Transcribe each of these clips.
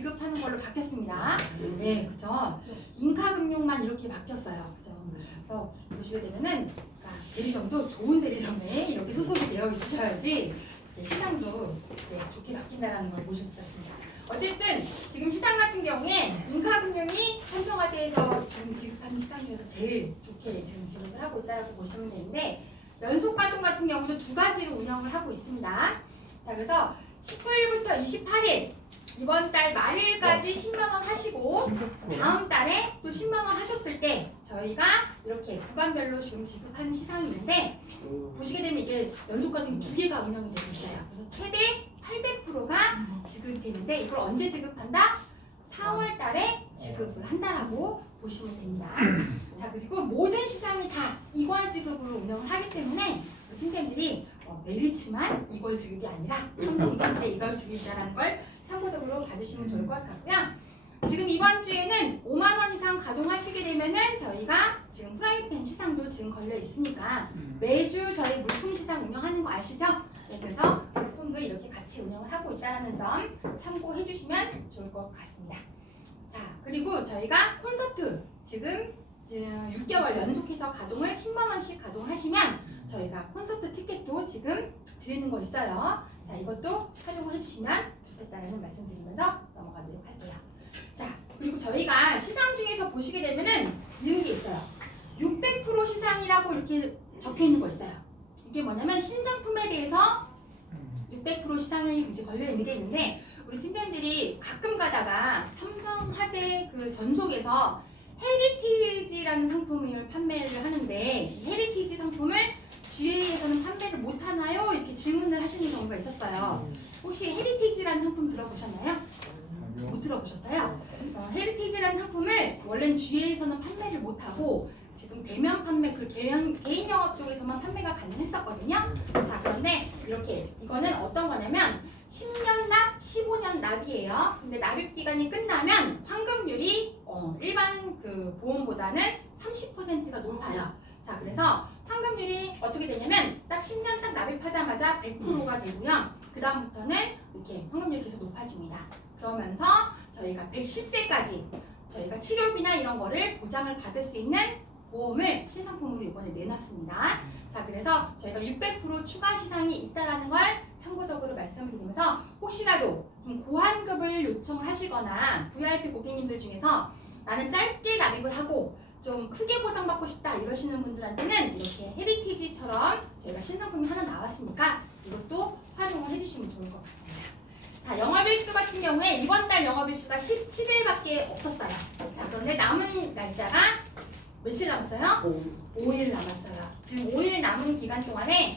지급하는 걸로 바뀌었습니다. 네, 그죠? 인카금융만 이렇게 바뀌었어요. 그죠? 그래서 보시게 되면은 대리점도 좋은 대리점에 이렇게 소속이 되어 있으셔야지 시장도 이제 좋게 바뀐다는 걸 보실 수가 있습니다. 어쨌든 지금 시장 같은 경우에 인카금융이 삼성화재에서 지금 지급하는 시장 중에서 제일 좋게 지금 진행을 하고 있다고 보시면 되는데, 연속가동 같은 경우는 두 가지로 운영을 하고 있습니다. 자, 그래서 19일부터 28일 이번 달 말일까지 10만 원 하시고 다음 달에 또 10만 원 하셨을 때 저희가 이렇게 구간별로 지금 지급하는 시상이 있는데, 보시게 되면 이게 연속가동 두 개가 운영이 되고 있어요. 그래서 최대 800%가 지급되는데 이걸 언제 지급한다? 4월 달에 지급을 한다라고 보시면 됩니다. 자, 그리고 모든 시상이 다 이괄 지급으로 운영을 하기 때문에 팀장님들이 메리츠만 이괄 지급이 아니라 삼성도 이제 이괄 지급이라는 걸 참고적으로 봐주시면 좋을 것 같고요. 지금 이번 주에는 5만 원 이상 가동하시게 되면은 저희가 지금 프라이팬 시상도 지금 걸려 있으니까 매주 저희 물품 시상 운영하는 거 아시죠? 네, 그래서 물품도 이렇게 같이 운영을 하고 있다는 점 참고해 주시면 좋을 것 같습니다. 자, 그리고 저희가 콘서트 지금 6개월 연속해서 가동을 10만 원씩 가동하시면 저희가 콘서트 티켓도 지금 드리는 거 있어요. 자, 이것도 활용을 해주시면 좋겠다는 말씀 드리면서 넘어가도록 할게요. 자, 그리고 저희가 시상 중에서 보시게 되면은 이런 게 있어요. 600% 시상이라고 이렇게 적혀 있는 거 있어요. 이게 뭐냐면 신상품에 대해서 600% 시상이 이제 걸려 있는 게 있는데, 우리 팀장님들이 가끔 가다가 삼성화재 그 전속에서 헤리티지라는 상품을 판매를 하는데, 이 헤리티지 상품을 GA에서는 판매를 못 하나요? 이렇게 질문을 하시는 경우가 있었어요. 혹시 헤리티지라는 상품 들어보셨나요? 못 들어보셨어요? 헤리티지라는 상품을 원래는 GA에서는 판매를 못 하고 지금 대면 판매, 그 개인 영업 쪽에서만 판매가 가능했었거든요. 자, 그런데 이렇게 이거는 어떤 거냐면 10년 납, 15년 납이에요. 근데 납입 기간이 끝나면 환급률이 일반 그 보험보다는 30%가 높아요. 자, 그래서 환급률이 어떻게 되냐면 딱 10년 딱 납입하자마자 100%가 되고요. 그 다음부터는 이렇게 환급률이 계속 높아집니다. 그러면서 저희가 110세까지 저희가 치료비나 이런 거를 보장을 받을 수 있는 보험을 신상품으로 이번에 내놨습니다. 자, 그래서 저희가 600% 추가 시상이 있다라는 걸 참고적으로 말씀을 드리면서, 혹시라도 좀 고환급을 요청을 하시거나 VIP 고객님들 중에서 나는 짧게 납입을 하고 좀 크게 보장받고 싶다 이러시는 분들한테는 이렇게 헤리티지처럼 저희가 신상품이 하나 나왔으니까 이것도 활용을 해주시면 좋을 것 같습니다. 자, 영업일수 같은 경우에 이번 달 영업일수가 17일밖에 없었어요. 자, 그런데 남은 날짜가 며칠 남았어요? 5일 남았어요. 지금 5일 남은 기간 동안에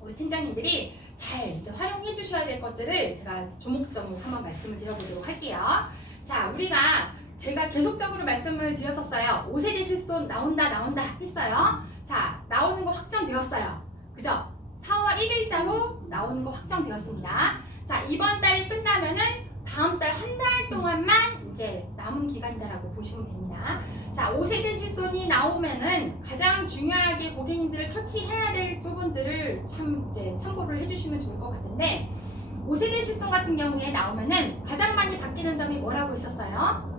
우리 팀장님들이 잘 이제 활용해 주셔야 될 것들을 제가 조목조목 한번 말씀을 드려보도록 할게요. 자, 제가 계속적으로 말씀을 드렸었어요. 5세대 실손 나온다 했어요. 자, 나오는 거 확정되었어요. 그죠? 4월 1일자로 나오는 거 확정되었습니다. 자, 이번 달이 끝나면은 다음 달 한 달 동안만 이제 남은 기간이다라고 보시면 됩니다. 자, 5세대 실손이 나오면은 가장 중요하게 고객님들을 터치해야 될 부분들을 참고를 해주시면 좋을 것 같은데, 5세대 실손 같은 경우에 나오면은 가장 많이 바뀌는 점이 뭐라고 있었어요?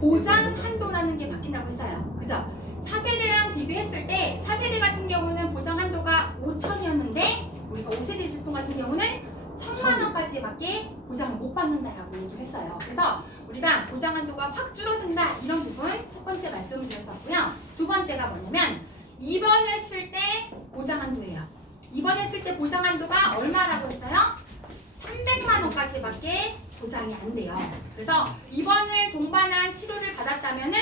보장 한도라는 게 바뀐다고 했어요. 그죠? 4세대랑 비교했을 때 4세대 같은 경우는 보장 한도가 5천이었는데 우리가 5세대 실손 같은 경우는 1,000만 원까지밖에 보장을 못 받는다라고 얘기를 했어요. 그래서 우리가 보장 한도가 확 줄어든다 이런 부분 첫 번째 말씀을 드렸었고요. 두 번째가 뭐냐면 입원했을 때 보장 한도예요. 입원했을 때 보장 한도가 얼마라고 했어요? 300만 원까지밖에 보장이 안 돼요. 그래서 입원을 동반한 치료를 받았다면은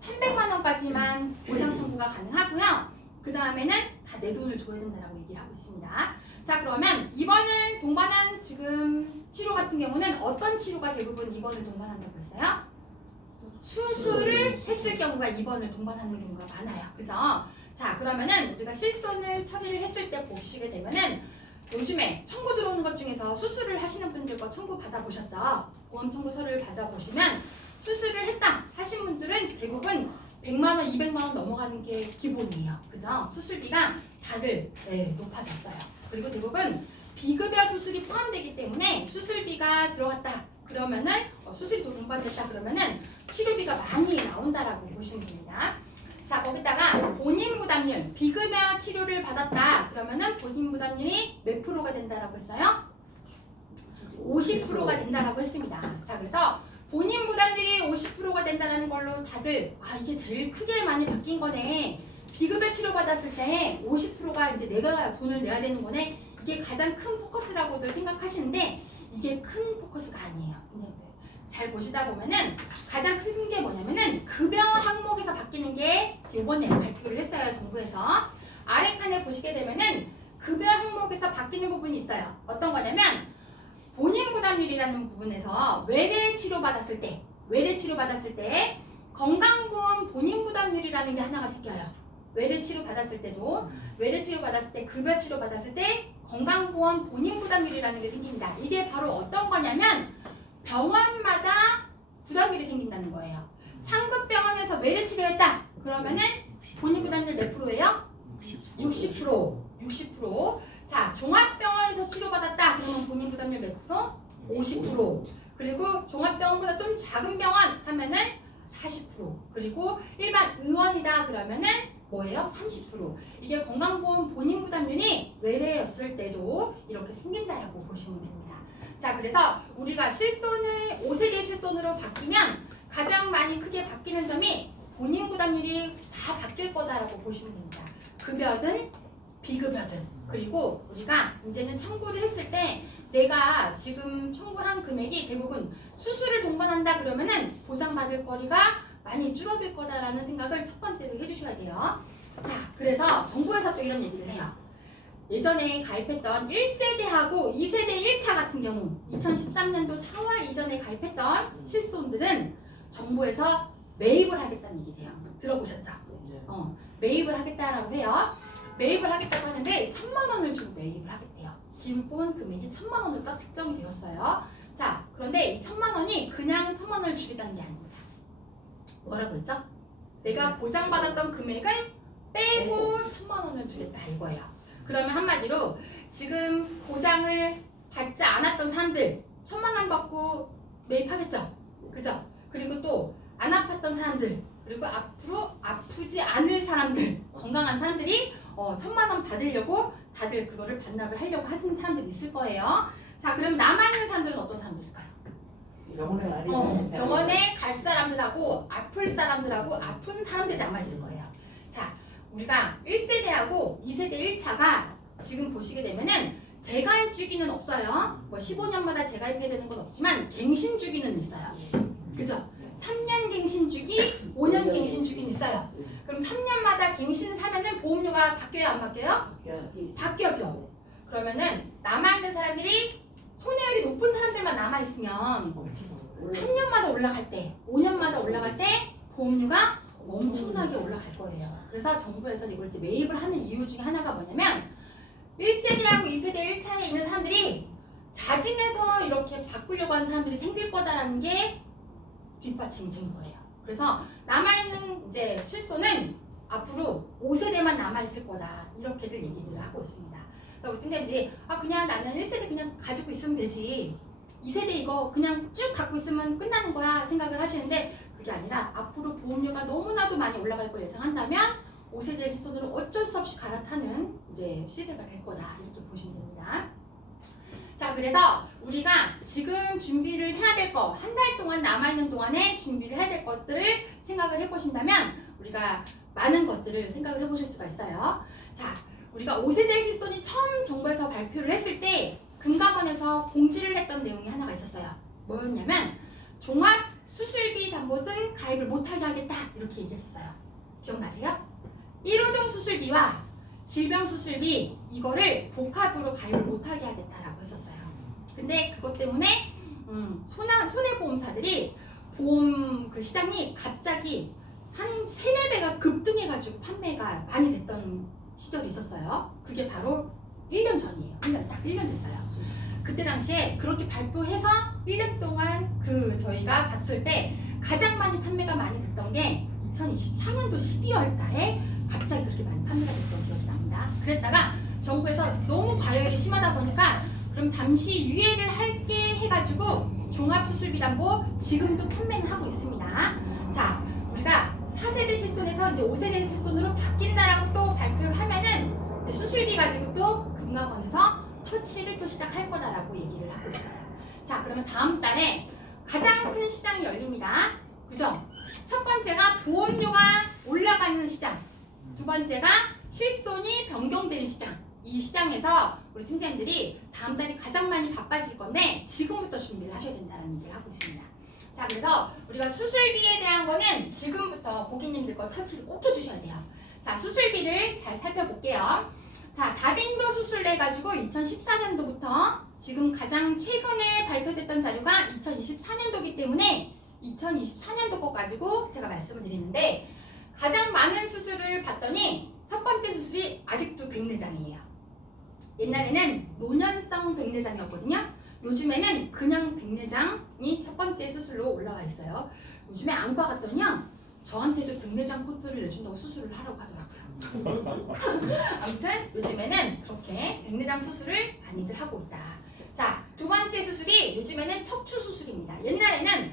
300만 원까지만 보상 청구가 가능하고요. 그 다음에는 다 내 돈을 줘야 된다라고 얘기를 하고 있습니다. 자, 그러면 입원을 동반한 지금 치료 같은 경우는 어떤 치료가 대부분 입원을 동반한다고 했어요? 수술을 했을 경우가 입원을 동반하는 경우가 많아요. 그죠? 자, 그러면은 우리가 실손을 처리를 했을 때 보시게 되면은 요즘에 청구 들어오는 것 중에서 수술을 하시는 분들과 청구 받아보셨죠? 보험 청구서를 받아보시면 수술을 했다 하신 분들은 대부분 100만 원, 200만 원 넘어가는 게 기본이에요. 그죠? 수술비가 다들 높아졌어요. 그리고 대부분 비급여 수술이 포함되기 때문에 수술비가 들어갔다 그러면은 수술이 또 동반됐다 그러면은 치료비가 많이 나온다라고 보시면 됩니다. 자, 거기다가 본인 부담률, 비급여 치료를 받았다 그러면은 본인 부담률이 몇 프로가 된다라고 했어요? 50%가 된다라고 했습니다. 자, 그래서 본인 부담률이 50%가 된다는 걸로 다들 이게 제일 크게 많이 바뀐 거네. 비급여 치료 받았을 때 50%가 이제 내가 돈을 내야 되는 거네. 이게 가장 큰 포커스라고들 생각하시는데 이게 큰 포커스가 아니에요. 잘 보시다 보면은 가장 큰 게 뭐냐면은 급여 항목에서 바뀌는 게 이번에 발표를 했어요. 정부에서. 아래 칸에 보시게 되면은 급여 항목에서 바뀌는 부분이 있어요. 어떤 거냐면 본인 부담률이라는 부분에서 외래 치료 받았을 때 건강보험 본인 부담률이라는 게 하나가 생겨요. 외래 치료 받았을 때도 외래 치료 받았을 때 급여 치료 받았을 때 건강보험 본인 부담률이라는 게 생깁니다. 이게 바로 어떤 거냐면 병원마다 부담률이 생긴다는 거예요. 상급 병원에서 외래 치료했다. 그러면은 본인 부담률 몇 프로예요? 60%. 자, 종합병원에서 치료받았다. 그러면 본인 부담률 몇 프로? 50%. 그리고 종합병원보다 좀 작은 병원 하면은 40%. 그리고 일반 의원이다 그러면은 뭐예요? 30%. 이게 건강보험 본인 부담률이 외래였을 때도 이렇게 생긴다라고 보시면 됩니다. 자, 그래서 우리가 실손을 5세대 실손으로 바뀌면 가장 많이 크게 바뀌는 점이 본인 부담률이 다 바뀔 거다라고 보시면 됩니다. 급여든 비급여든. 그리고 우리가 이제는 청구를 했을 때 내가 지금 청구한 금액이 대부분 수술을 동반한다 그러면은 보장받을 거리가 많이 줄어들 거다라는 생각을 첫 번째로 해주셔야 돼요. 자, 그래서 정부에서 또 이런 얘기를 해요. 예전에 가입했던 1세대하고 2세대 1차 같은 경우 2013년도 4월 이전에 가입했던 실손들은 정부에서 매입을 하겠다는 얘기를 해요. 들어보셨죠? 매입을 하겠다라고 해요. 매입을 하겠다고 하는데 1,000만 원을 주고 매입을 하겠대요. 기본 금액이 1,000만 원으로 딱 책정이 되었어요. 자, 그런데 이 1,000만 원이 그냥 1,000만 원을 주겠다는 게 아닙니다. 뭐라고 했죠? 내가 보장받았던 금액은 빼고 1,000만 원을 주겠다 이거예요. 그러면 한마디로 지금 보장을 받지 않았던 사람들 1,000만 원 받고 매입하겠죠? 그죠? 그리고 또 안 아팠던 사람들 그리고 앞으로 아프지 않을 사람들 건강한 사람들이 1,000만 원 받으려고 다들 그거를 반납을 하려고 하시는 사람들이 있을 거예요. 자, 그럼 남아있는 사람들은 어떤 사람들일까요? 병원에 갈 사람들하고 아플 사람들하고 아픈 사람들이 남아있을 거예요. 자, 우리가 1세대하고 2세대 1차가 지금 보시게 되면은 재가입 주기는 없어요. 뭐 15년마다 재가입해야 되는 건 없지만 갱신 주기는 있어요. 그죠? 3년 갱신 주기, 5년 갱신 주기는 있어요. 그럼 3년마다 갱신을 하면은 보험료가 바뀌어요, 안 바뀌어요? 바뀌어죠. 그러면은 남아있는 사람들이 손해율이 높은 사람들만 남아있으면 3년마다 올라갈 때, 5년마다 올라갈 때 보험료가 엄청나게 올라갈 거예요. 그래서 정부에서 이걸 이제 매입을 하는 이유 중에 하나가 뭐냐면 1세대하고 2세대 1차에 있는 사람들이 자진해서 이렇게 바꾸려고 하는 사람들이 생길 거다라는 게 뒷받침이 된 거예요. 그래서 남아있는 이제 실손은 앞으로 5세대만 남아있을 거다. 이렇게들 얘기들을 하고 있습니다. 그래서 우리 팀장님들이 그냥 나는 1세대 그냥 가지고 있으면 되지. 2세대 이거 그냥 쭉 갖고 있으면 끝나는 거야 생각을 하시는데 그게 아니라 앞으로 보험료가 너무나도 많이 올라갈 걸 예상한다면 5세대 실손으로 어쩔 수 없이 갈아타는 이제 시대가 될 거다. 이렇게 보시면 됩니다. 자, 그래서 우리가 지금 준비를 해야 될 거, 한 달 동안 남아있는 동안에 준비를 해야 될 것들을 생각을 해보신다면 우리가 많은 것들을 생각을 해보실 수가 있어요. 자, 우리가 5세대 실손이 처음 정부에서 발표를 했을 때 금감원에서 공지를 했던 내용이 하나가 있었어요. 뭐였냐면 종합 수술비 담보 등 가입을 못하게 하겠다 이렇게 얘기했었어요. 기억나세요? 1호종 수술비와 질병 수술비 이거를 복합으로 가입을 못하게 하겠다라고 했었어요. 근데 그것 때문에 손해보험사들이 보험 그 시장이 갑자기 한 3-4배가 급등해가지고 판매가 많이 됐던 시절이 있었어요. 그게 바로 1년 전이에요. 1년 딱 1년 됐어요. 그때 당시에 그렇게 발표해서 1년 동안 저희가 봤을 때 가장 많이 판매가 많이 됐던 게 2024년도 12월 달에 갑자기 그렇게 많이 판매가 됐던 기억이 납니다. 그랬다가 정부에서 너무 과열이 심하다 보니까 그럼 잠시 유예를 할게 해가지고 종합수술비담보 지금도 판매는 하고 있습니다. 자, 우리가 4세대 실손에서 이제 5세대 실손으로 바뀐다라고 또 발표를 하면은 이제 수술비 가지고 또 금감원에서 터치를 또 시작할 거다라고 얘기를 하고 있어요. 자, 그러면 다음 달에 가장 큰 시장이 열립니다. 그죠? 첫 번째가 보험료가 올라가는 시장, 두 번째가 실손이 변경되는 시장. 이 시장에서 우리 팀장님들이 다음 달에 가장 많이 바빠질 건데 지금부터 준비를 하셔야 된다는 얘기를 하고 있습니다. 자, 그래서 우리가 수술비에 대한 거는 지금부터 고객님들 거 터치를 꼭 해주셔야 돼요. 자, 수술비를 잘 살펴볼게요. 자, 다빈도 수술을 해가지고 2014년도부터 지금 가장 최근에 발표됐던 자료가 2024년도이기 때문에 2024년도 거 가지고 제가 말씀을 드리는데 가장 많은 수술을 봤더니 첫 번째 수술이 아직도 백내장이에요. 옛날에는 노년성 백내장이었거든요. 요즘에는 그냥 백내장이 첫 번째 수술로 올라가 있어요. 요즘에 안 봐갔더니요. 저한테도 백내장 코드를 내준다고 수술을 하라고 하더라고요. 아무튼 요즘에는 그렇게 백내장 수술을 많이들 하고 있다. 자, 두 번째 수술이 요즘에는 척추 수술입니다. 옛날에는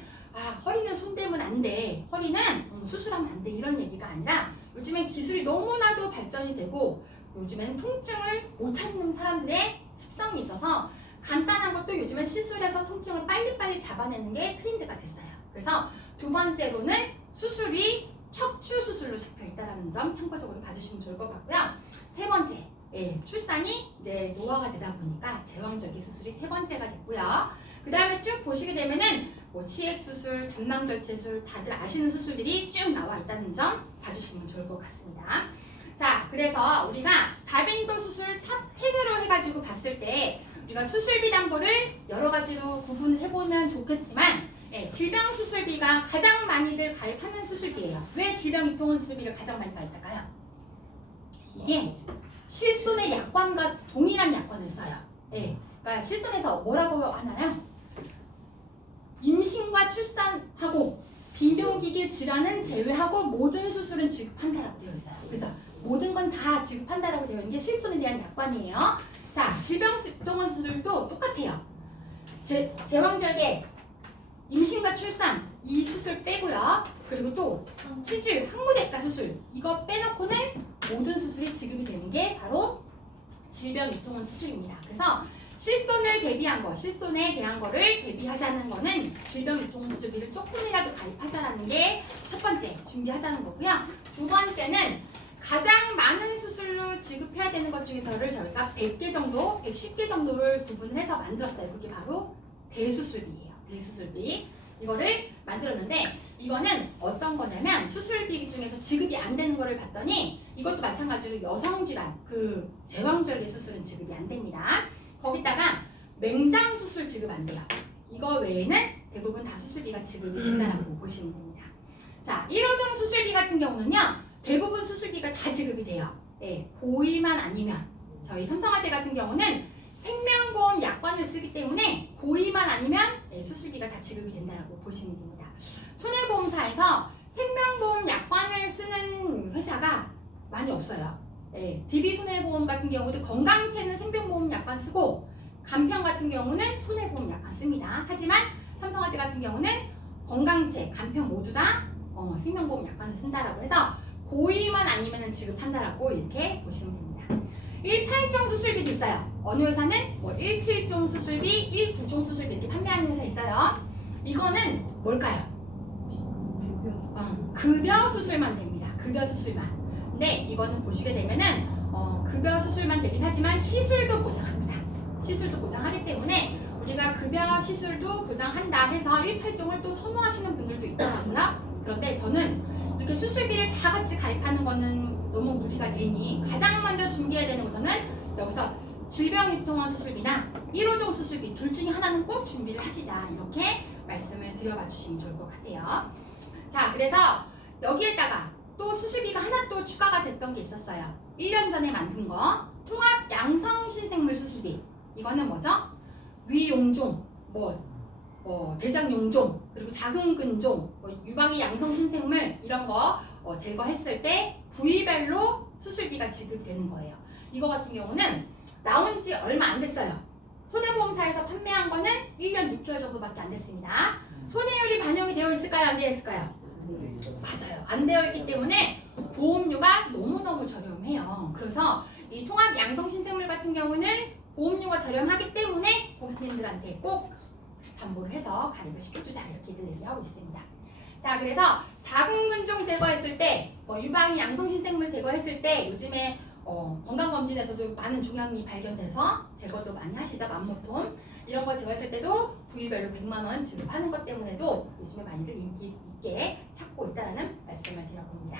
허리는 손대면 안 돼. 허리는 수술하면 안 돼. 이런 얘기가 아니라 요즘엔 기술이 너무나도 발전이 되고 요즘에는 통증을 못 참는 사람들의 습성이 있어서 간단한 것도 요즘엔 시술해서 통증을 빨리빨리 잡아내는 게 트렌드가 됐어요. 그래서 두 번째로는 수술이 척추 수술로 잡혀 있다는 점 참고적으로 봐주시면 좋을 것 같고요. 세 번째, 출산이 이제 노화가 되다 보니까 제왕절개 수술이 세 번째가 됐고요. 그 다음에 쭉 보시게 되면은 뭐 치액 수술, 담낭절제술 다들 아시는 수술들이 쭉 나와 있다는 점 봐주시면 좋을 것 같습니다. 자, 그래서 우리가 다빈도 수술 탑 10으로 해가지고 봤을 때 우리가 수술비 담보를 여러 가지로 구분을 해보면 좋겠지만 질병 수술비가 가장 많이들 가입하는 수술비예요. 왜 질병 입통원 수술비를 가장 많이 가입할까요? 이게 실손의 약관과 동일한 약관을 써요. 그러니까 실손에서 뭐라고 하나요? 임신과 출산하고 비뇨기계 질환은 제외하고 모든 수술은 지급한다라고 되어 있어요. 그죠? 모든 건 다 지급한다라고 되어 있는 게 실손에 대한 약관이에요. 자, 질병 입통원 수술도 똑같아요. 제왕절개, 임신과 출산 이 수술 빼고요. 그리고 또 치질, 항문외과 수술 이거 빼놓고는 모든 수술이 지급이 되는 게 바로 질병 입통원 수술입니다. 그래서 실손을 대비한 거, 실손에 대한 거를 대비하자는 거는 질병 입통원 수술비를 조금이라도 가입하자라는 게 첫 번째 준비하자는 거고요. 두 번째는 가장 많은 수술로 지급해야 되는 것 중에서를 저희가 100개 정도, 110개 정도를 구분을 해서 만들었어요. 그게 바로 대수술비예요. 대수술비. 이거를 만들었는데 이거는 어떤 거냐면 수술비 중에서 지급이 안 되는 거를 봤더니 이것도 마찬가지로 여성질환, 그 제왕절개 수술은 지급이 안 됩니다. 거기다가 맹장 수술 지급 안 돼요. 이거 외에는 대부분 다 수술비가 지급이 된다라고 보시면 됩니다. 자, 1호종 수술비 같은 경우는요. 대부분 수술비가 다 지급이 돼요. 고의만 아니면 저희 삼성화재 같은 경우는 생명보험 약관을 쓰기 때문에 고의만 아니면 수술비가 다 지급이 된다고 보시면 됩니다. 손해보험사에서 생명보험 약관을 쓰는 회사가 많이 없어요. DB손해보험 같은 경우도 건강체는 생명보험 약관 쓰고 간편 같은 경우는 손해보험 약관 씁니다. 하지만 삼성화재 같은 경우는 건강체, 간편 모두 다 생명보험 약관을 쓴다라고 해서 고의만 아니면 지급한다라고 이렇게 보시면 됩니다. 18종 수술비도 있어요. 어느 회사는 뭐 17종 수술비, 19종 수술비 이렇게 판매하는 회사 있어요. 이거는 뭘까요? 급여 수술만 됩니다. 급여 수술만. 근데 이거는 보시게 되면은 급여 수술만 되긴 하지만 시술도 보장합니다. 시술도 보장하기 때문에 우리가 급여 시술도 보장한다 해서 18종을 또 선호하시는 분들도 있더라고요. 그런데 저는 이렇게 수술비를 다 같이 가입하는 거는 너무 무리가 되니 가장 먼저 준비해야 되는 것은 여기서 질병입통원 수술비나 1호종 수술비 둘 중에 하나는 꼭 준비를 하시자 이렇게 말씀을 드려봐 주시면 좋을 것 같아요. 자, 그래서 여기에다가 또 수술비가 하나 또 추가가 됐던 게 있었어요. 1년 전에 만든 거 통합 양성신생물 수술비. 이거는 뭐죠? 위용종, 대장용종, 그리고 작은근종, 유방위 양성신생물 이런 거 제거했을 때 부위별로 수술비가 지급되는 거예요. 이거 같은 경우는 나온 지 얼마 안 됐어요. 손해보험사에서 판매한 거는 1년 6개월 정도밖에 안 됐습니다. 손해율이 반영이 되어 있을까요? 안 되어 있을까요? 맞아요. 안 되어 있기 때문에 보험료가 너무너무 저렴해요. 그래서 이 통합 양성신생물 같은 경우는 보험료가 저렴하기 때문에 고객님들한테 꼭 담보를 해서 가입을 시켜주자 이렇게들 얘기하고 있습니다. 자, 그래서 작은 근종 제거했을 때, 유방이 양성신생물 제거했을 때 요즘에 건강검진에서도 많은 종양이 발견돼서 제거도 많이 하시죠. 맘모톰 이런 거 제거했을 때도 부위별로 100만 원 지급하는 것 때문에도 요즘에 많이들 인기 있게 찾고 있다는 말씀을 드려봅니다.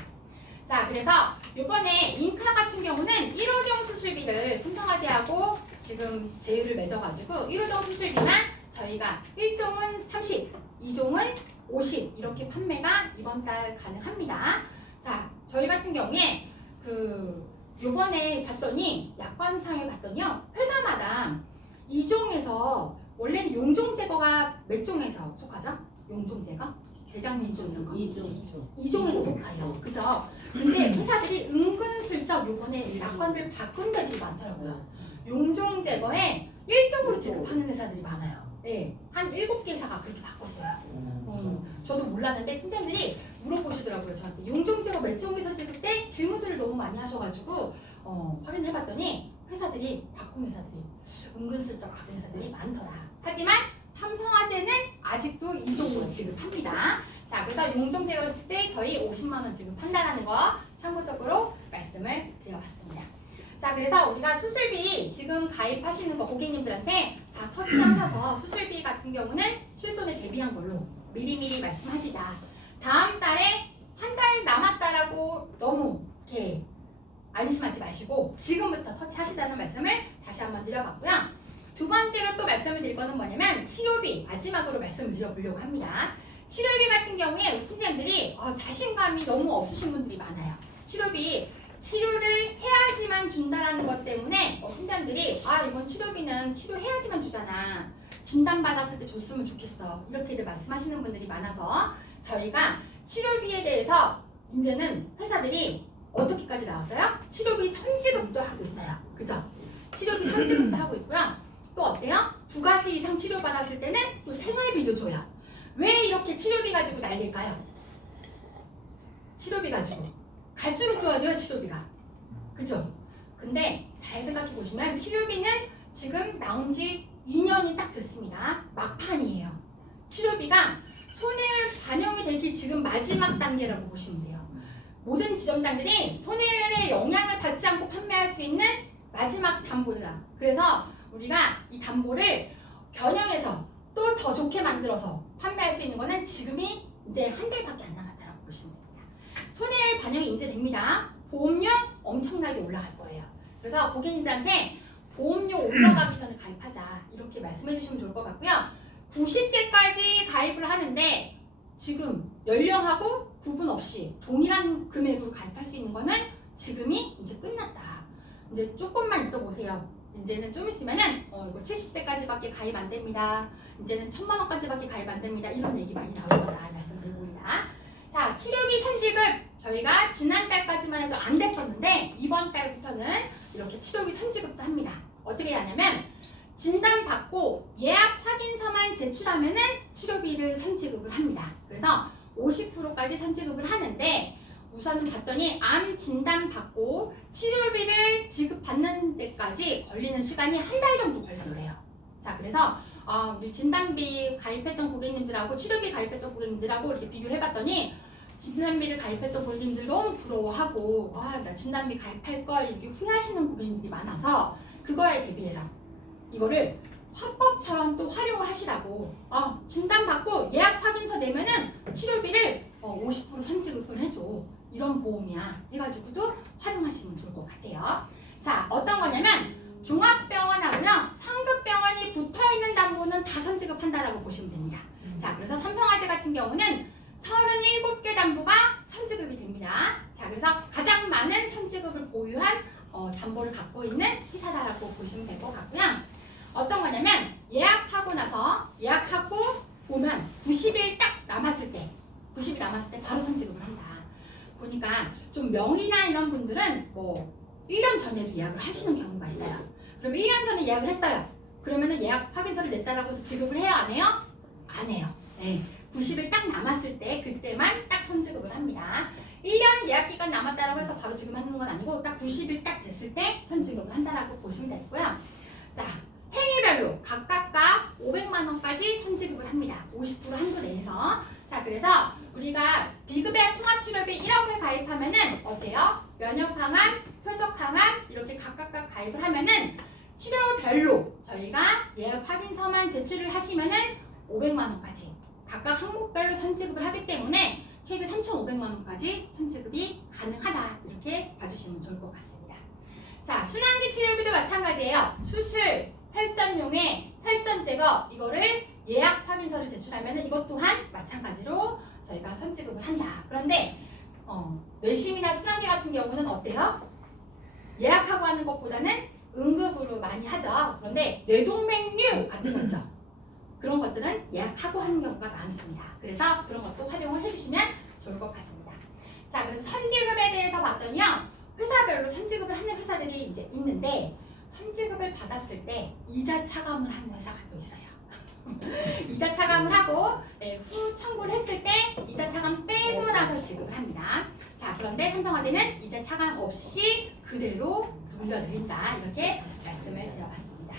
자, 그래서 이번에 인카 같은 경우는 1호종 수술비를 삼성화재하고 지금 제휴를 맺어가지고 1호종 수술비만 저희가 1종은 30, 2종은 50 이렇게 판매가 이번 달 가능합니다. 자, 저희 같은 경우에 요번에 봤더니 약관상에 봤더니요, 회사마다 2종에서 원래는 용종 제거가 몇 종에서 속하죠? 용종 제거? 대장용종 이런 거 2종에서 속해요. 그죠? 근데 회사들이 은근슬쩍 요번에 약관들 바꾼 데들이 많더라고요. 용종 제거에 1종으로 지급하는 회사들이 많아요. 네, 한 7개 회사가 그렇게 바꿨어요. 저도 몰랐는데 팀장님들이 물어보시더라고요. 저한테 용종 제거 몇 종에서 지급 때 질문들을 너무 많이 하셔가지고 확인해봤더니 회사들이 바꾼 회사들이 은근슬쩍 바꾼 회사들이 많더라. 하지만 삼성화재는 아직도 2종으로 지급합니다. 자, 그래서 용종 제거했을 때 저희 50만 원 지급한다는 거 참고적으로 말씀을 드려봤습니다. 자, 그래서 우리가 수술비 지금 가입하시는 거 고객님들한테 다 터치하셔서 수술비 같은 경우는 실손에 대비한 걸로 미리미리 말씀하시자. 다음 달에 한 달 남았다라고 너무 이렇게 안심하지 마시고 지금부터 터치하시자는 말씀을 다시 한번 드려봤고요. 두 번째로 또 말씀을 드릴 거는 뭐냐면 치료비 마지막으로 말씀을 드려보려고 합니다. 치료비 같은 경우에 팀장님들이 자신감이 너무 없으신 분들이 많아요. 치료를 해야지만 준다라는 것 때문에 팀장들이 이번 치료비는 치료해야지만 주잖아. 진단받았을 때 줬으면 좋겠어. 이렇게들 말씀하시는 분들이 많아서 저희가 치료비에 대해서 이제는 회사들이 어떻게까지 나왔어요? 치료비 선지급도 하고 있어요. 그죠? 치료비 선지급도 하고 있고요. 또 어때요? 2가지 이상 치료받았을 때는 또 생활비도 줘요. 왜 이렇게 치료비 가지고 난릴까요? 치료비 가지고 갈수록 좋아져요, 치료비가. 그죠? 근데 잘 생각해 보시면 치료비는 지금 나온 지 2년이 딱 됐습니다. 막판이에요. 치료비가 손해율 반영이 되기 지금 마지막 단계라고 보시면 돼요. 모든 지점장들이 손해율에 영향을 받지 않고 판매할 수 있는 마지막 담보다. 그래서 우리가 이 담보를 변형해서 또 더 좋게 만들어서 판매할 수 있는 거는 지금이 이제 한 달밖에 안 남았다고 보시면 됩니다. 손해율 반영이 이제 됩니다. 보험료 엄청나게 올라갈 거예요. 그래서 고객님들한테 보험료 올라가기 전에 가입하자 이렇게 말씀해 주시면 좋을 것 같고요. 90세까지 가입을 하는데 지금 연령하고 구분 없이 동일한 금액으로 가입할 수 있는 거는 지금이 이제 끝났다. 이제 조금만 있어 보세요. 이제는 좀 있으면은 이거 70세까지밖에 가입 안 됩니다. 이제는 1000만 원까지밖에 가입 안 됩니다. 이런 얘기 많이 나올 거다 말씀드립니다. 자, 치료비 선지급 저희가 지난달까지만 해도 안 됐었는데 이번 달부터는 이렇게 치료비 선지급도 합니다. 어떻게 하냐면 진단받고 예약 확인서만 제출하면은 치료비를 선지급을 합니다. 그래서 50%까지 선지급을 하는데 우선은 봤더니 암 진단받고 치료비를 지급받는 데까지 걸리는 시간이 한 달 정도 걸린대요. 자, 그래서 우리 진단비 가입했던 고객님들하고 치료비 가입했던 고객님들하고 이렇게 비교를 해봤더니 진단비를 가입했던 고객님들 너무 부러워하고 나 진단비 가입할 걸 이렇게 후회하시는 고객님들이 많아서 그거에 대비해서 이거를 화법처럼 또 활용을 하시라고 진단받고 예약 확인서 내면은 치료비를 50% 선지급을 해줘. 이런 보험이야 해가지고도 활용하시면 좋을 것 같아요. 자, 어떤 거냐면 종합병원하고요 상급병원이 붙어있는 담보는 다 선지급한다라고 보시면 됩니다. 자, 그래서 삼성화재 같은 경우는 37개 담보가 선지급이 됩니다. 자, 그래서 가장 많은 선지급을 보유한 담보를 갖고 있는 회사다라고 보시면 될 것 같고요. 어떤 거냐면 예약하고 보면 90일 딱 남았을 때 90일 남았을 때 바로 선지급을 한다. 보니까 좀 명의나 이런 분들은 1년 전에도 예약을 하시는 경우가 있어요. 그럼 1년 전에 예약을 했어요. 그러면은 예약 확인서를 냈다라고 해서 지급을 해요, 안 해요? 안 해요. 네. 90일 딱 남았을 때 그때만 딱 선지급을 합니다. 1년 예약 기간 남았다라고 해서 바로 지급하는 건 아니고 딱 90일 딱 됐을 때 선지급을 한다라고 보시면 되고요. 자, 행위별로 각각가 500만 원까지 선지급을 합니다. 50% 한도 내에서. 자, 그래서 우리가 비급여 통합치료비 1억을 가입하면은 어때요? 면역 항암, 표적 항암 이렇게 각각가 가입을 하면은 치료별로 저희가 예약 확인서만 제출을 하시면은 500만 원까지 각각 항목별로 선지급을 하기 때문에 최대 3,500만 원까지 선지급이 가능하다 이렇게 봐주시면 좋을 것 같습니다. 자, 순환기 치료비도 마찬가지예요. 수술, 혈전용의 혈전 제거 이거를 예약 확인서를 제출하면 이것 또한 마찬가지로 저희가 선지급을 한다. 그런데 뇌심이나 순환기 같은 경우는 어때요? 예약하고 하는 것보다는 응급으로 많이 하죠. 그런데 뇌동맥류 같은 거 있죠. 그런 것들은 예약하고 하는 경우가 많습니다. 그래서 그런 것도 활용을 해주시면 좋을 것 같습니다. 자, 그래서 선지급에 대해서 봤더니요. 회사별로 선지급을 하는 회사들이 이제 있는데 선지급을 받았을 때 이자 차감을 하는 회사가 또 있어요. 이자 차감을 하고 후 청구를 했을 때 이자 차감 빼고 나서 지급을 합니다. 자, 그런데 삼성화재는 이자 차감 없이 그대로 돌려드린다. 이렇게 말씀을 드려봤습니다.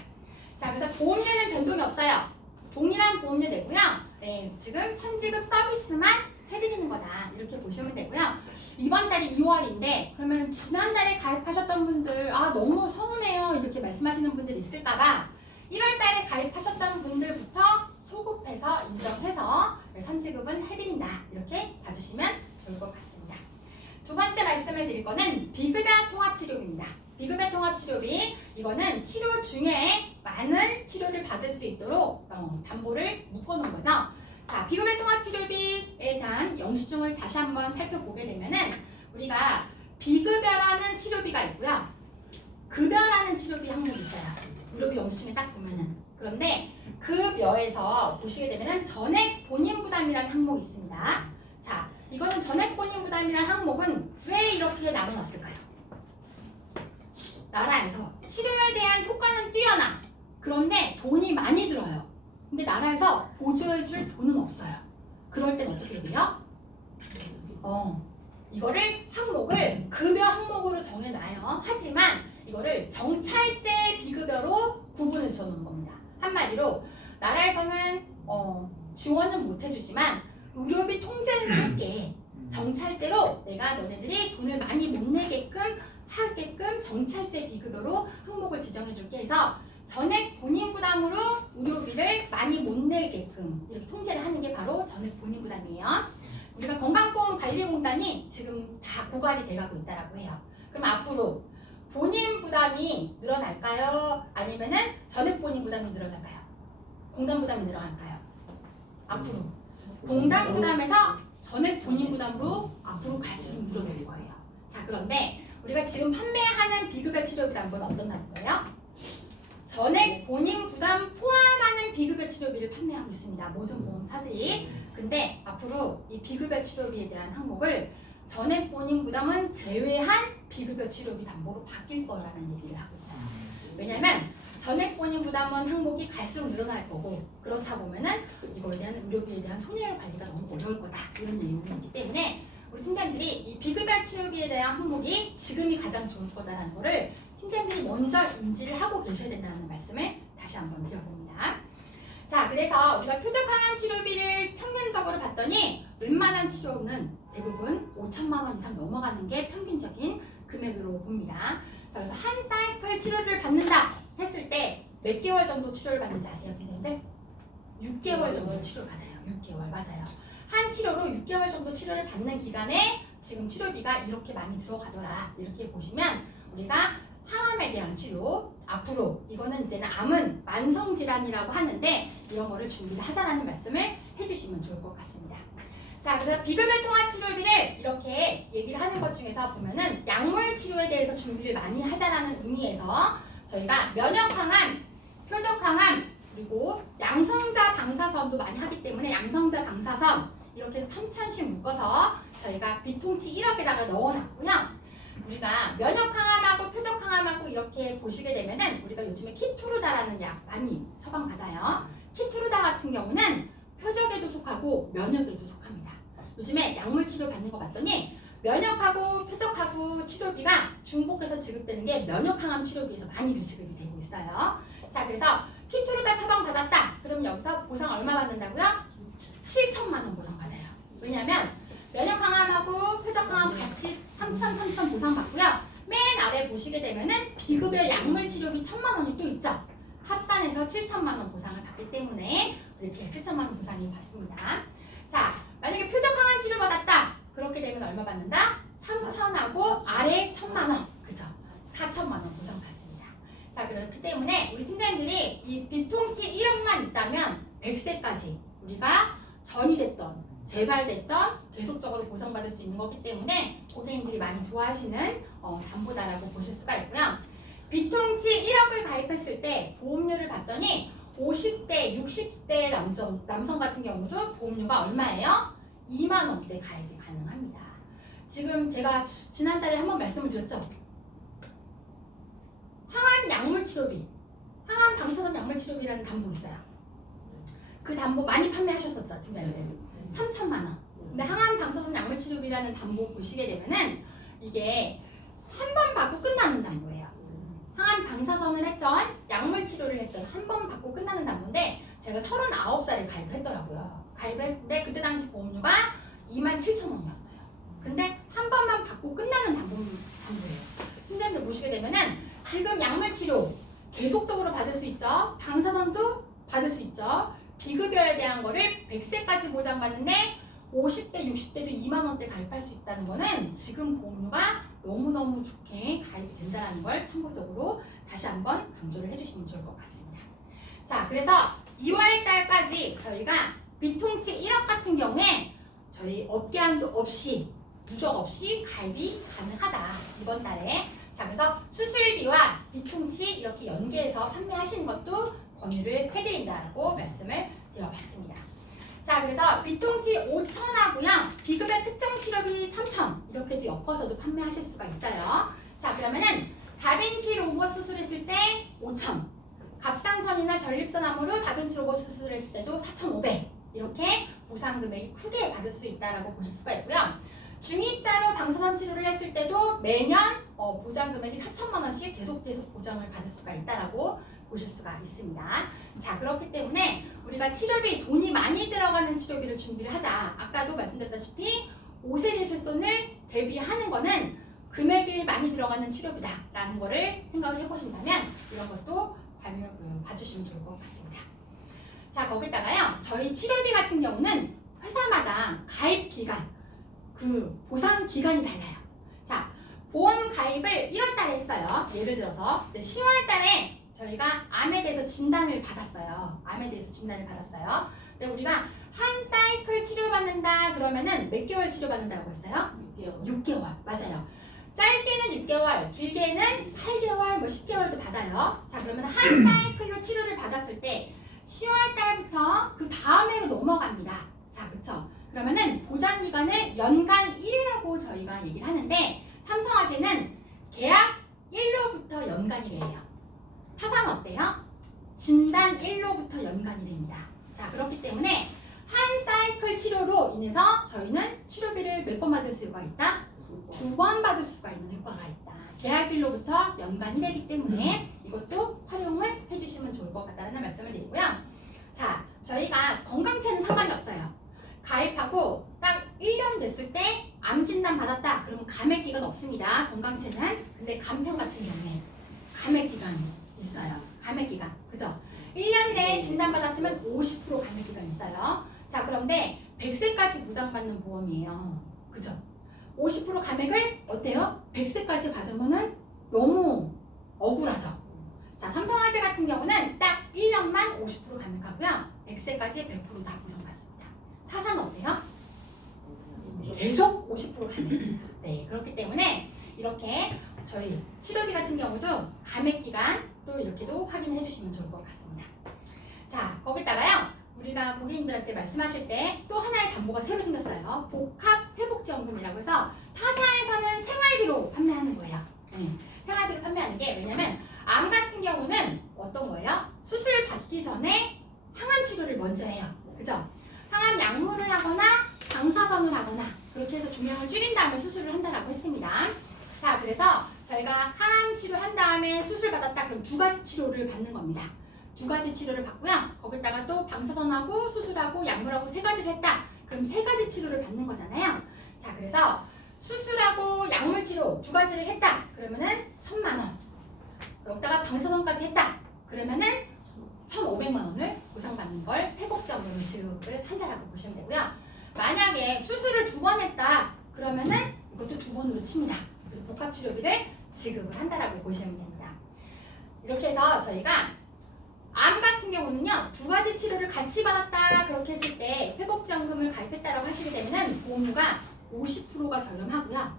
자, 그래서 보험료는 변동이 없어요. 동일한 보험료 내고요. 네, 지금 선지급 서비스만 해드리는 거다. 이렇게 보시면 되고요. 이번 달이 2월인데 그러면 지난달에 가입하셨던 분들 너무 서운해요. 이렇게 말씀하시는 분들 있을까봐 1월 달에 가입하셨던 분들부터 소급해서 인정해서 선지급은 해드린다. 이렇게 봐주시면 좋을 것 같습니다. 두 번째 말씀을 드릴 거는 비급여 통합치료비입니다. 비급여 통합치료비 이거는 치료 중에 많은 치료를 받을 수 있도록 담보를 묶어놓은 거죠. 자, 비급여 통합치료비에 대한 영수증을 다시 한번 살펴보게 되면은 우리가 비급여라는 치료비가 있고요. 급여라는 치료비 항목이 있어요. 의료비 영수증에 딱 보면은. 그런데 급여에서 보시게 되면은 전액 본인 부담이라는 항목이 있습니다. 자, 이거는 전액 본인 부담이라는 항목은 왜 이렇게 나눠놨을까요? 나라에서 치료에 대한 효과는 뛰어나. 그런데 돈이 많이 들어요. 근데 나라에서 보조해줄 돈은 없어요. 그럴 땐 어떻게 돼요? 이거를 항목을 급여 항목으로 정해놔요. 하지만 이거를 정찰제 비급여로 구분을 지어놓은 겁니다. 한마디로 나라에서는 지원은 못 해주지만 의료비 통제는 할게. 정찰제로 내가 너네들이 돈을 많이 못 내게끔 하게끔 정찰제 비급여로 항목을 지정해줄게 해서 전액 본인 부담으로 의료비를 많이 못 내게끔 이렇게 통제를 하는 게 바로 전액 본인 부담이에요. 우리가 건강보험관리공단이 지금 다 고갈이 돼가고 있다라고 해요. 그럼 앞으로 본인 부담이 늘어날까요? 아니면은 전액 본인 부담이 늘어날까요? 공단 부담이 늘어날까요? 앞으로 공단 부담에서 전액 본인 부담으로 앞으로 갈수록 늘어날 거예요. 자, 그런데 우리가 지금 판매하는 비급여 치료비 담보는 어떤 담보예요? 전액 본인 부담 포함하는 비급여 치료비를 판매하고 있습니다. 모든 보험사들이. 근데 앞으로 이 비급여 치료비에 대한 항목을 전액 본인 부담은 제외한 비급여 치료비 담보로 바뀔 거라는 얘기를 하고 있어요. 왜냐면 전액 본인 부담은 항목이 갈수록 늘어날 거고 그렇다 보면은 이거에 대한 의료비에 대한 손해율 관리가 너무 어려울 거다. 이런 내용이 있기 때문에 우리 팀장들이 이 비급여 치료비에 대한 항목이 지금이 가장 좋을 거다라는 거를 팀장들이 먼저 인지를 하고 계셔야 된다는 말씀을 다시 한번 드려봅니다. 자, 그래서 우리가 표적 항암 치료비를 평균적으로 봤더니 웬만한 치료는 대부분 5천만 원 이상 넘어가는 게 평균적인 금액으로 봅니다. 자, 그래서 한 사이클 치료를 받는다 했을 때 몇 개월 정도 치료를 받는지 아세요, 팀장님들? 6개월 정도 치료를 받아요. 6개월 맞아요. 한 치료로 6개월 정도 치료를 받는 기간에 지금 치료비가 이렇게 많이 들어가더라. 이렇게 보시면 우리가 항암에 대한 치료 앞으로 이거는 이제는 암은 만성질환이라고 하는데 이런 거를 준비를 하자라는 말씀을 해주시면 좋을 것 같습니다. 자, 그래서 비급여 통합 치료비를 이렇게 얘기를 하는 것 중에서 보면은 약물 치료에 대해서 준비를 많이 하자라는 의미에서 저희가 면역 항암, 표적 항암 그리고 양성자 방사선도 많이 하기 때문에 양성자 방사선 이렇게 해서 3,000씩 묶어서 저희가 비통치 1억에다가 넣어놨고요. 우리가 면역 항암하고 표적 항암하고 이렇게 보시게 되면은 우리가 요즘에 키투르다라는 약 많이 처방받아요. 키투르다 같은 경우는 표적에도 속하고 면역에도 속합니다. 요즘에 약물 치료 받는 거 봤더니 면역하고 표적하고 치료비가 중복해서 지급되는 게 면역 항암 치료비에서 많이 지급이 되고 있어요. 자, 그래서 키투르다 처방받았다. 그럼 여기서 보상 얼마 받는다고요? 7천만 원 보상 받아요. 왜냐면 면역 항암하고 표적 항암 같이 3천 보상 받고요. 맨 아래 보시게 되면은 비급여 약물 치료비 1,000만 원이 또 있죠. 합산해서 7천만 원 보상을 받기 때문에 이렇게 7천만 원 보상이 받습니다. 자, 만약에 표적 항암 치료 받았다. 그렇게 되면 얼마 받는다? 3천하고 아래 1,000만 원. 그죠? 4천만 원 보상 받습니다. 자, 그렇기 때문에 우리 팀장님들이 이 비통치 1억만 있다면 100세까지 우리가 전이 됐던 재발됐던 계속적으로 보상받을 수 있는 거기 때문에 고객님들이 많이 좋아하시는 담보다라고 보실 수가 있고요. 비통치 1억을 가입했을 때 보험료를 봤더니 50대, 60대 남성 같은 경우도 보험료가 얼마예요? 2만 원대 가입이 가능합니다. 지금 제가 지난달에 한번 말씀을 드렸죠. 항암 약물 치료비, 항암 방사선 약물 치료비라는 담보 있어요. 그 담보 많이 판매하셨었죠, 팀장님들. 3천만 원. 근데 항암 방사선 약물 치료비라는 담보 보시게 되면은 이게 한 번 받고 끝나는 담보예요. 항암 방사선을 했던 약물 치료를 했던 한 번 받고 끝나는 담보인데 제가 39살에 가입을 했더라고요. 가입을 했는데 그때 당시 보험료가 27,000원이었어요. 근데 한 번만 받고 끝나는 담보예요. 팀장님들 보시게 되면은 지금 약물 치료 계속적으로 받을 수 있죠. 방사선도 받을 수 있죠. 비급여에 대한 거를 100세까지 보장받는데 50대, 60대도 2만 원대 가입할 수 있다는 거는 지금 보험료가 너무너무 좋게 가입이 된다는 걸 참고적으로 다시 한번 강조를 해주시면 좋을 것 같습니다. 자, 그래서 2월 달까지 저희가 비통치 1억 같은 경우에 저희 업계 한도 없이 누적 없이 가입이 가능하다. 이번 달에. 자, 그래서 수술비와 비통치 이렇게 연계해서 판매하시는 것도 권유를 해드린다고 말씀을 드려봤습니다. 자, 그래서 비통치 5,000하고요. 비급여 특정 치료비 3,000 이렇게도 엮어서도 판매하실 수가 있어요. 자, 그러면은 다빈치 로봇 수술했을 때 5,000, 갑상선이나 전립선 암으로 다빈치 로봇 수술했을 때도 4,500 이렇게 보상 금액이 크게 받을 수 있다라고 보실 수가 있고요. 중입자로 방사선 치료를 했을 때도 매년 보장 금액이 4천만 원씩 계속 보장을 받을 수가 있다라고 보실 수가 있습니다. 자, 그렇기 때문에 우리가 치료비, 돈이 많이 들어가는 치료비를 준비를 하자. 아까도 말씀드렸다시피 오세리 실손을 대비하는 거는 금액이 많이 들어가는 치료비다라는 거를 생각을 해보신다면 이런 것도 봐주시면 좋을 것 같습니다. 자, 거기다가요. 저희 치료비 같은 경우는 회사마다 가입 기간, 그 보상 기간이 달라요. 자, 보험 가입을 1월 달에 했어요. 예를 들어서 10월 달에 저희가 암에 대해서 진단을 받았어요. 암에 대해서 진단을 받았어요. 근데 우리가 한 사이클 치료받는다 그러면은 몇 개월 치료받는다고 했어요? 6개월. 맞아요. 짧게는 6개월, 길게는 8개월, 10개월도 받아요. 자, 그러면 한 사이클로 치료를 받았을 때 10월 달부터 그 다음 해로 넘어갑니다. 자, 그쵸? 그러면은 보장 기간을 연간 1이라고 저희가 얘기를 하는데 삼성화재는 계약 1로부터 연간 1이에요. 타사는 어때요? 진단 1로부터 연간 1입니다. 자, 그렇기 때문에 한 사이클 치료로 인해서 저희는 치료비를 몇 번 받을 수가 있다? 2번 받을 수가 있는 효과가 있다. 계약 1로부터 연간 1이기 때문에 이것도 활용을 해주시면 좋을 것 같다는 말씀을 드리고요. 자, 저희가 건강체는 상관이 없어요. 가입하고 딱 1년 됐을 때 암 진단 받았다. 그러면 감액 기간 없습니다. 건강체는. 근데 간편 같은 경우에 감액 기간이 있어요. 감액 기간. 그죠? 1년 내에 진단 받았으면 50% 감액 기간 있어요. 자, 그런데 100세까지 보장받는 보험이에요. 그죠? 50% 감액을 어때요? 100세까지 받으면은 너무 억울하죠. 자, 삼성화재 같은 경우는 딱 1년만 50% 감액하고요. 100세까지 100% 다 보상받습니다. 타사는 어때요? 계속 50% 감액입니다. 네, 그렇기 때문에 이렇게 저희 치료비 같은 경우도 감액 기간 또 이렇게도 확인해 주시면 좋을 것 같습니다. 자, 거기다가요. 우리가 고객님들한테 말씀하실 때 또 하나의 담보가 새로 생겼어요. 복합 회복 회복지원금이라고 해서 타사에서는 생활비로 판매하는 거예요. 생활비로 판매하는 게 왜냐면 암 같은 경우는 어떤 거예요? 수술 받기 전에 항암 치료를 먼저 해요. 그죠? 항암 약물을 하거나 방사선을 하거나 그렇게 해서 조명을 줄인 다음에 수술을 한다라고 했습니다. 자, 그래서 저희가 항암 치료한 다음에 수술 받았다 그럼 2가지 치료를 받는 겁니다. 2가지 치료를 받고요. 거기다가 또 방사선하고 수술하고 약물하고 3가지를 했다. 그럼 3가지 치료를 받는 거잖아요. 자, 그래서 수술하고 약물 치료 2가지를 했다. 그러면은 1,000만 원. 여기다가 방사선까지 했다. 그러면은 1,500만 원을 보상받는 걸 회복지원금을 지급을 한다라고 보시면 되고요. 만약에 수술을 2번 했다. 그러면은 이것도 2번으로 칩니다. 그래서 복합치료비를 지급을 한다라고 보시면 됩니다. 이렇게 해서 저희가 암 같은 경우는요 2가지 치료를 같이 받았다 그렇게 했을 때 회복지원금을 가입했다라고 하시게 되면은 보험료가 50%가 저렴하고요.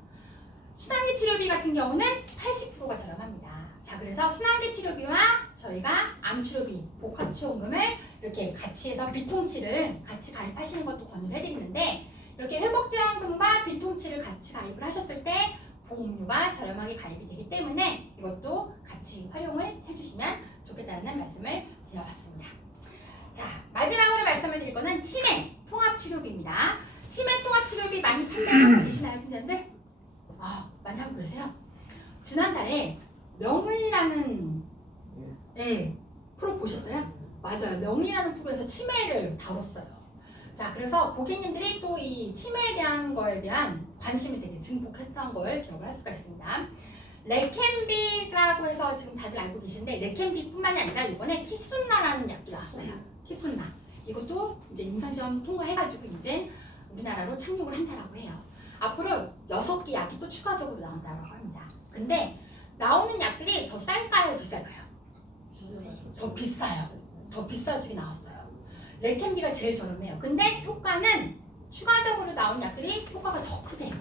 순환기 치료비 같은 경우는 80%가 저렴합니다. 자, 그래서 순환기 치료비와 저희가 암 치료비, 복합지원금을 이렇게 같이 해서 비통치를 같이 가입하시는 것도 권유를 해드리는데 이렇게 회복지원금과 비통치를 같이 가입을 하셨을 때 보험료가 저렴하게 가입이 되기 때문에 이것도 같이 활용을 해주시면 좋겠다는 말씀을 드려봤습니다. 자, 마지막으로 말씀을 드릴 거는 치매 통합치료비입니다. 치매 통합치료비 많이 판매하고 계시나요, 팀장들? 많이 하고 계세요? 지난달에 명의라는 프로 보셨어요? 맞아요. 명의라는 프로에서 치매를 다뤘어요. 자, 그래서 고객님들이 또 이 치매에 대한 거에 대한 관심이 되게 증폭했던 걸 기억을 할 수가 있습니다. 레켄비라고 해서 지금 다들 알고 계신데 레켄비뿐만이 아니라 이번에 키순라라는 약도 나왔어요. 키순라. 이것도 이제 임상시험 통과해가지고 이제 우리나라로 착륙을 한다라고 해요. 앞으로 6개 약이 또 추가적으로 나온다고 합니다. 근데 나오는 약들이 더 쌀까요? 비쌀까요? 더 비싸요. 더 비싸지게 나왔어요. 레켄비가 제일 저렴해요. 근데 효과는 추가적으로 나온 약들이 효과가 더 크대요.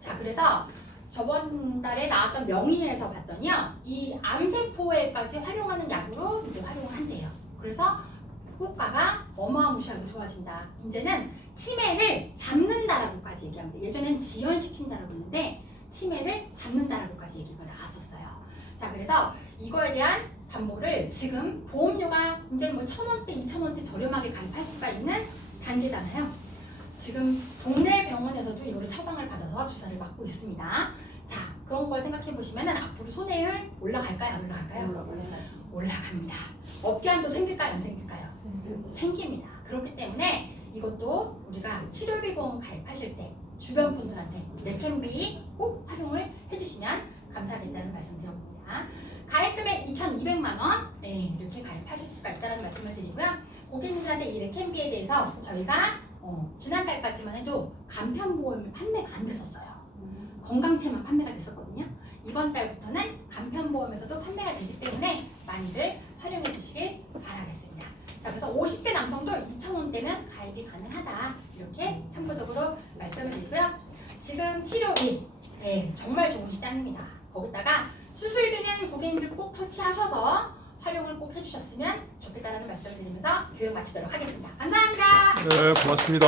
자, 그래서 저번 달에 나왔던 명의에서 봤더니요. 이 암세포에까지 활용하는 약으로 이제 활용을 한대요. 그래서 효과가 어마무시하게 좋아진다. 이제는 치매를 잡는다라고까지 얘기합니다. 예전엔 지연시킨다라고 했는데 치매를 잡는다라고까지 얘기가 나왔었어요. 자, 그래서 이거에 대한 담보를 지금 보험료가 이제 뭐 1,000원대, 2,000원대 저렴하게 가입할 수가 있는 단계잖아요. 지금 동네 병원에서도 이거를 처방을 받아서 주사를 맞고 있습니다. 자, 그런 걸 생각해 보시면은 앞으로 손해율 올라갈까요? 안 올라갈까요? 올라갑니다. 업계한도 생길까요? 안 생길까요? 생깁니다. 그렇기 때문에 이것도 우리가 치료비 보험 가입하실 때 주변 분들한테 레켄비 꼭 활용을 해주시면 감사하겠다는 말씀 드려봅니다. 가입금액 2,200만 원 이렇게 가입하실 수가 있다는 말씀을 드리고요. 고객님들한테 이 레켄비에 대해서 저희가 지난달까지만 해도 간편보험이 판매가 안 됐었어요. 건강체만 판매가 됐었거든요. 이번 달부터는 간편보험에서도 판매가 되기 때문에 많이들 활용해 주시길 바라겠습니다. 자, 그래서 50세 남성도 2,000원대면 가입이 가능하다. 이렇게 참고적으로 말씀을 드리고요. 지금 치료비 정말 좋은 시장입니다. 거기다가 수술비는 고객님들 꼭 터치하셔서 활용을 꼭 해주셨으면 좋겠다는 말씀을 드리면서 교육 마치도록 하겠습니다. 감사합니다. 네, 고맙습니다.